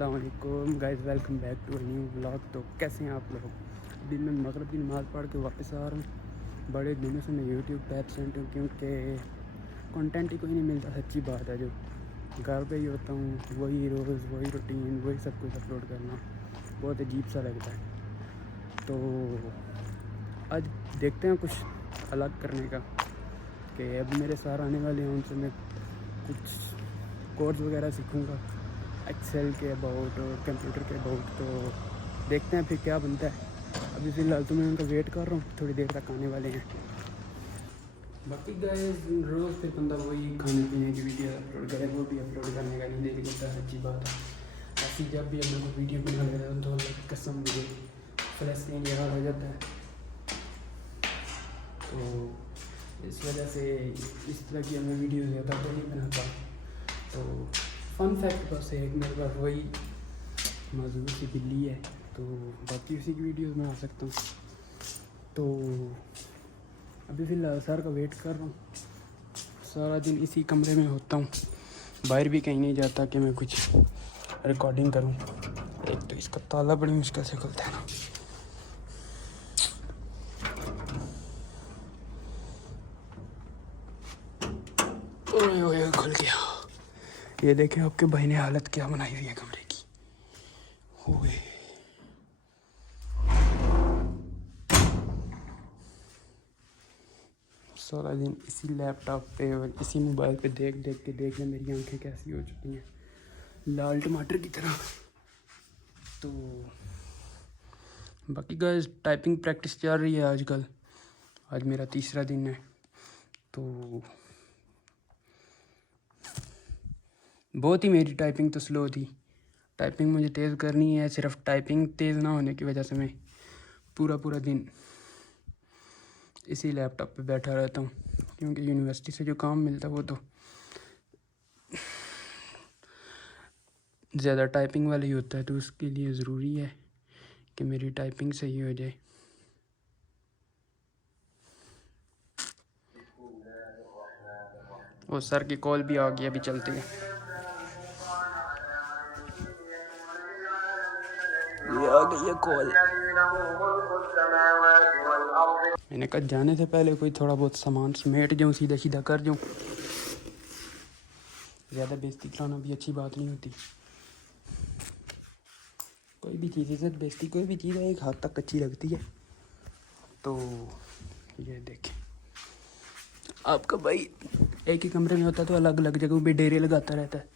अस्सलामुअलैकुम guys, welcome back to a new vlog. तो कैसे हैं आप लोग? अभी मैं मगरिब की नमाज़ पढ़ के वापस आ रहा हूँ। बड़े दिनों से मैं यूट्यूब पे एब्सेंट हूँ क्योंकि कंटेंट ही कोई नहीं मिलता। सच्ची बात है, जो घर पे ही होता हूँ वही रोज़ वही रूटीन वही सब कुछ अपलोड करना बहुत अजीब सा लगता है। तो आज देखते हैं कुछ अलग करने का कि अब मेरे सार आने वाले हैं, उनसे मैं कुछ कोर्स वगैरह सीखूँगा एक्सेल के अबाउट और कंप्यूटर के अबाउट। तो देखते हैं फिर क्या बनता है। अभी फ़िलहाल तो मैं उनका वेट कर रहा हूँ, थोड़ी देर तक आने वाले हैं। बाकी गाइस रोज़ फिर बंदा वही खाने पीने की वीडियो अपलोड करे, वो भी अपलोड करने का नहीं दिल करता। सच्ची बात है, ऐसी जब भी अपने को वीडियो बना लेता हूँ तो कसम मुझे फ़लस्तीन याद हो जाता है। तो इस वजह से इस तरह की मैं वीडियो ज़्यादा तो नहीं बनाता। तो फन फैक्ट बस एक मेरे पास वही मजबूत सी बिल्ली है, तो बाकी उसी की वीडियोस बना सकता हूँ। तो अभी फ़िलहाल सर का वेट कर रहा हूँ। सारा दिन इसी कमरे में होता हूँ, बाहर भी कहीं नहीं जाता कि मैं कुछ रिकॉर्डिंग करूँ। एक तो इसका ताला बड़ी मुश्किल से खुलता है ना। ओए ओए खुल गया। ये देखें आपके भाई ने हालत क्या बनाई हुई है कमरे की। ओए सारा दिन इसी लैपटॉप पे और इसी मोबाइल पे देख देख के मेरी आंखें कैसी हो चुकी हैं, लाल टमाटर की तरह। तो बाकी गाइस टाइपिंग प्रैक्टिस चल रही है आजकल। आज मेरा तीसरा दिन है। तो बहुत ही मेरी टाइपिंग तो स्लो थी। टाइपिंग मुझे तेज़ करनी है, सिर्फ टाइपिंग तेज़ ना होने की वजह से मैं पूरा पूरा दिन इसी लैपटॉप पे बैठा रहता हूँ, क्योंकि यूनिवर्सिटी से जो काम मिलता है वो तो ज़्यादा टाइपिंग वाला ही होता है। तो उसके लिए ज़रूरी है कि मेरी टाइपिंग सही हो जाए। और सर की कॉल भी आ गई, अभी चलती है। ये आ गई है कॉल। मैंने कहा जाने से पहले कोई थोड़ा बहुत सामान समेट जाऊँ, सीधा सीधा कर जाऊँ। ज़्यादा बेइज्जती कराना भी अच्छी बात नहीं होती। कोई भी चीज़ इज़्ज़त बेइज्जती कोई भी चीज़ है एक हद तक अच्छी लगती है। तो ये देखें, आपका भाई एक ही कमरे में होता तो अलग अलग जगहों पे डेरे लगाता रहता है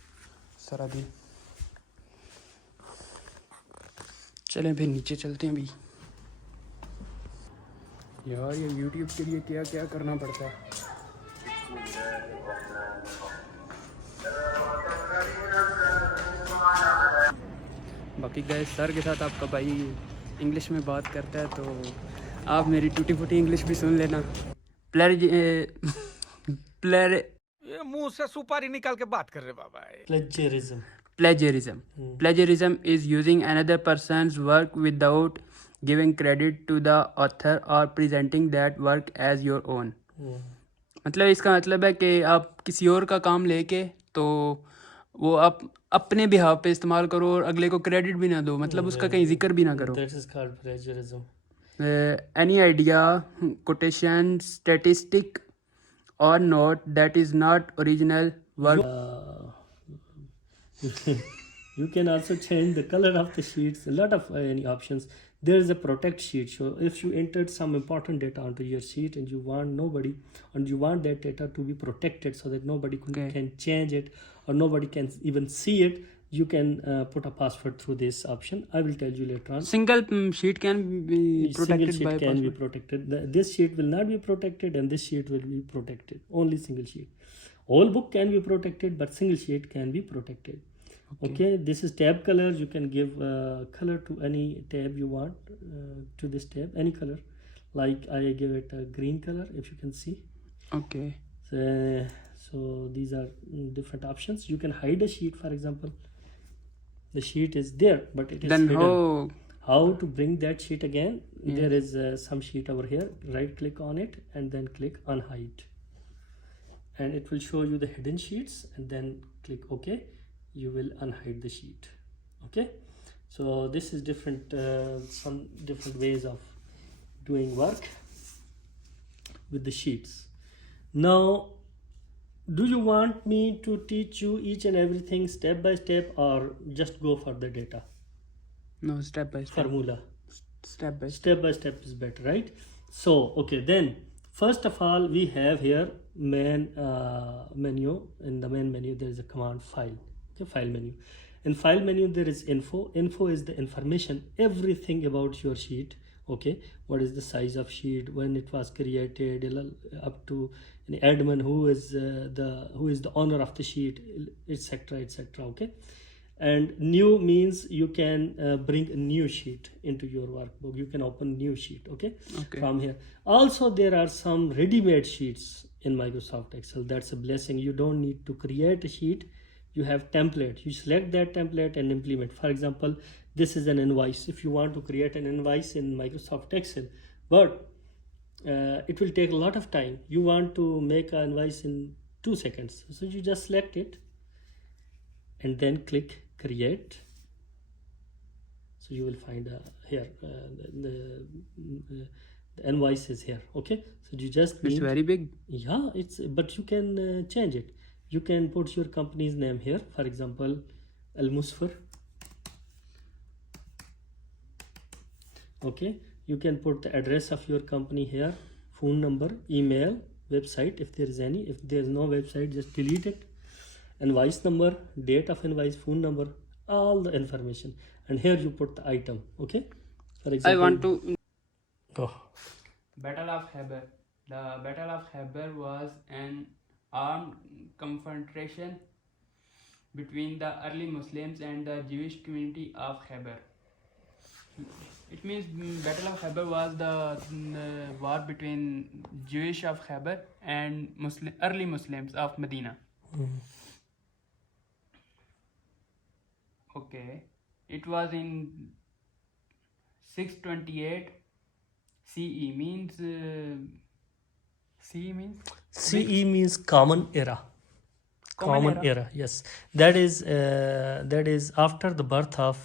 सारा दिन। चलें फिर नीचे चलते हैं। अभी यार ये यूट्यूब के लिए क्या क्या करना पड़ता है। बाकी गए सर के साथ आपका भाई इंग्लिश में बात करता है, तो आप मेरी टूटी फूटी इंग्लिश भी सुन लेना। प्लेर प्लेर ये मुंह से सुपारी निकाल के बात कर रहे बाबा। Plagiarism. plagiarism. Plagiarism is using another person's work without giving credit to the author or presenting that work as your own. मतलब इसका मतलब है कि आप किसी और का काम लेके तो वो आप अपने बिहाव पे इस्तेमाल करो और अगले को क्रेडिट भी ना दो, मतलब उसका कहीं जिक्र भी ना करो। That is called plagiarism. Any idea, quotation, statistic or note that is not original work. You can also change the color of the sheets. A lot of any options. There is a protect sheet. So if you entered some important data onto your sheet and you want that data to be protected so that nobody can change it or nobody can even see it, you can put a password through this option. I will tell you later on. Single sheet can be protected Single sheet by can password. be protected. This sheet will not be protected and this sheet will be protected. Only single sheet. Whole book can be protected, but single sheet can be protected. Okay, this is tab color. You can give color to any tab you want to this tab, any color. Like I give it a green color, if you can see. Okay. So these are different options. You can hide a sheet, for example. The sheet is there, but it is Then hidden. How to bring that sheet again? Yeah. There is some sheet over here. Right click on it and then click on hide. And it will show you the hidden sheets and then click OK. You will unhide the sheet. Okay, so this is different, some different ways of doing work with the sheets. Now, do you want me to teach you each and everything step by step, or just go for the data No, step by step. formula? Step by step. Step by step is better, right? So okay, then first of all we have here main menu. In the main menu there is a command file. Okay, file menu. In file menu there is info. Info is the information, everything about your sheet. Okay, what is the size of sheet, when it was created, up to an admin, who is the owner of the sheet, etc, etc. Okay, and new means you can bring a new sheet into your workbook. You can open new sheet. Okay, from here. Also there are some ready-made sheets in Microsoft Excel. That's a blessing. You don't need to create a sheet. You have template. You select that template and implement. For example, this is an invoice. If you want to create an invoice in Microsoft Excel, but it will take a lot of time. You want to make an invoice in 2 seconds. So you just select it and then click create. So you will find here the invoice is here. Okay, so you just It's very big. Yeah, it's, but you can change it. You can put your company's name here, for example Al Musfir. Okay, you can put the address of your company here, phone number, email, website if there is any. If there is no website, just delete it. Invoice number, date of invoice, phone number, all the information, and here you put the item. Okay, for example, I want to go. Battle of Khyber. The Battle of Khyber was an armed confrontation between the early Muslims and the Jewish community of Khyber. It means Battle of Khyber was the war between Jewish of Khyber and early Muslims of Medina. Okay, it was in 628 CE. Means CE means CE means common era. Common era. Yes, that is after the birth of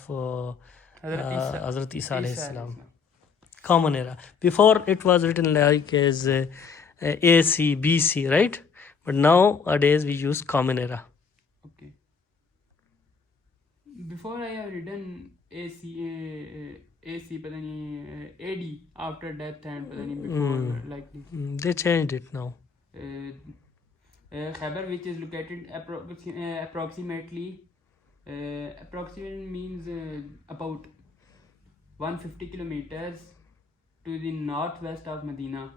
Hazrat Isa alayhi salam. Common era. Before it was written like as AC, BC, right? But nowadays we use common era. Okay. Before I have written AC, but then AD after death and but then before like this. They changed it now. Khyber, which is located approximately means about 150 kilometers to the northwest of Medina,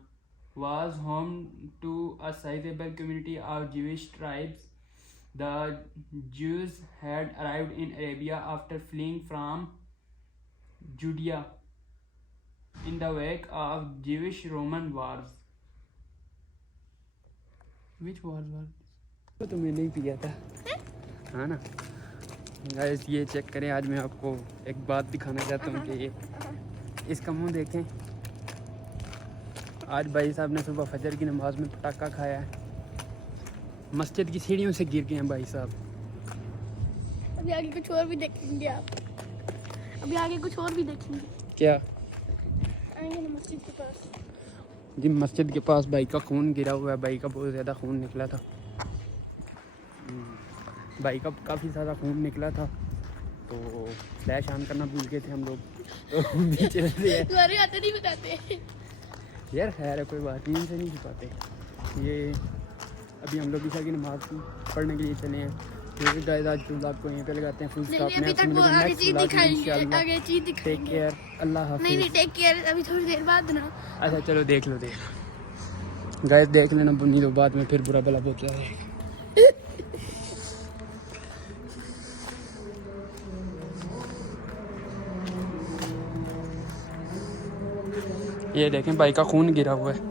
was home to a sizable community of Jewish tribes. The Jews had arrived in Arabia after fleeing from Judea in the wake of Jewish-Roman wars. Which wars were this? वो तो मैंने ही पिया था, हाँ ना guys. ये check करें, आज मैं आपको एक बात दिखाना चाहता हूँ कि ये इसका मुंह देखें। आज भाई साहब ने सुबह फजर की नमाज में पटाखा खाया है, मस्जिद की सीढ़ियों से गिर गए हैं भाई साहब। अभी आगे कुछ और भी देखेंगे आप, अभी आगे कुछ और भी देखेंगे। क्या? आएंगे ना मस्जिद के पास जी, मस्जिद के पास भाई का खून गिरा हुआ है। भाई का बहुत ज़्यादा खून निकला था, भाई का काफ़ी ज़्यादा खून निकला था, तो फ्लैश ऑन करना भूल गए थे हम लोग, तो पीछे से तुम्हारी बातें नहीं बताते यार। खैर है, कोई बात नहीं, इनसे नहीं छुपाते। ये अभी हम लोग ईशा की नमाज पढ़ने के लिए चले हैं। तो गाइस आज के व्लॉग को यहीं पे लगाते हैं फुल स्टॉप। अभी तक वो आगे चीज दिखाएंगे, आगे चीज टेक दिखाएंगे। केयर, अल्लाह हाफिज़। नहीं टेक केयर अभी थोड़ी देर बाद ना। अच्छा चलो देख लो गाइस, देख लेना, बुनी तो बाद में फिर बुरा भला बोलता है। ये देखें भाई का खून गिरा हुआ है।